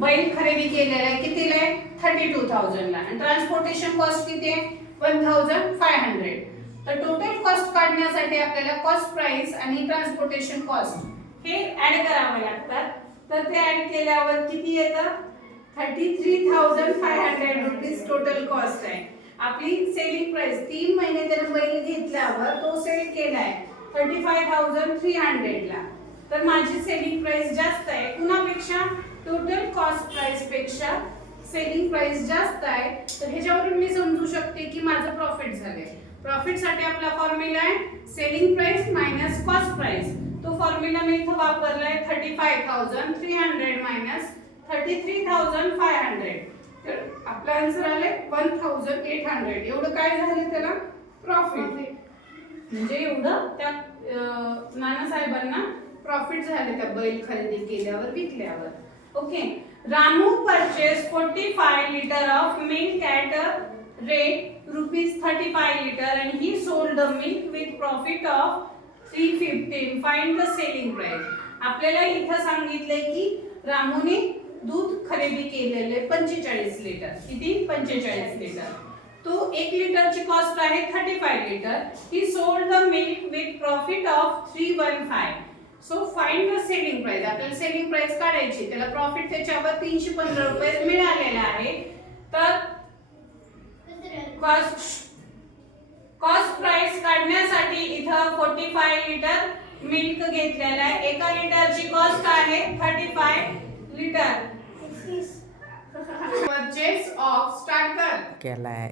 बैल खरेदी केलेला आहे कितीला आहे 32,000 ला आणि ट्रान्सपोर्टेशन कॉस्ट किती आहे 1,500. तर टोटल कॉस्ट काढण्यासाठी आपल्याला कॉस्ट प्राइस आणि ट्रान्सपोर्टेशन कॉस्ट हे ऍड करावे लागतात. तर ते ऍड केल्यावर किती येतं 33,500 रुपीज टोटल कॉस्ट आहे. आपली सेलिंग प्राइस 3 महिने त्याने बैल घेतल्यावर तो सेल केलाय 35,300 ला. तर माझी सेलिंग प्राइस जास्त आहे कुणापेक्षा टोटल कॉस्ट प्राइस पेक्षा सेलिंग प्राइस जास्त आहे. तर ह्याच्यावरून मी समजू शकते की माझं प्रॉफिट झालंय. प्रॉफिट साठी आपला फॉर्म्युला आहे selling price minus cost price. तो फॉर्म्युला मी इथे वापरलाय 35,300 मायनस 33,500. तर आपला आन्सर आले 1,800. एवढं काय झालं त्याला प्रॉफिट. म्हणजे एवढं त्या नानासाहेबांना प्रॉफिट झाले त्या बैल खरेदी केल्यावर विकल्यावर. Okay. Ramu purchase 45 liter of milk at a rate ₹35 liter and he sold the milk with profit of 315. Find the selling price. आपल्याला इथं सांगितलंय की रामूने दूध खरेदी केलेले 45 लिटर. किती 45 लिटर. तो 1 लिटरची कॉस्ट आहे 35 litre. He sold the milk with profit of 315. So find the selling price. आपल्याला सेलिंग प्राइस काढायची. त्याला प्रॉफिट त्याच्यावर 315 रुपये मिळालेला आहे. तर कॉस्ट प्राइस काढण्यासाठी इथं 45 लिटर मिल्क घेतलेला आहे. एका लिटरची कॉस्ट आहे 35 लिटर. परचेस ऑफ स्टार्ट कर केलाय.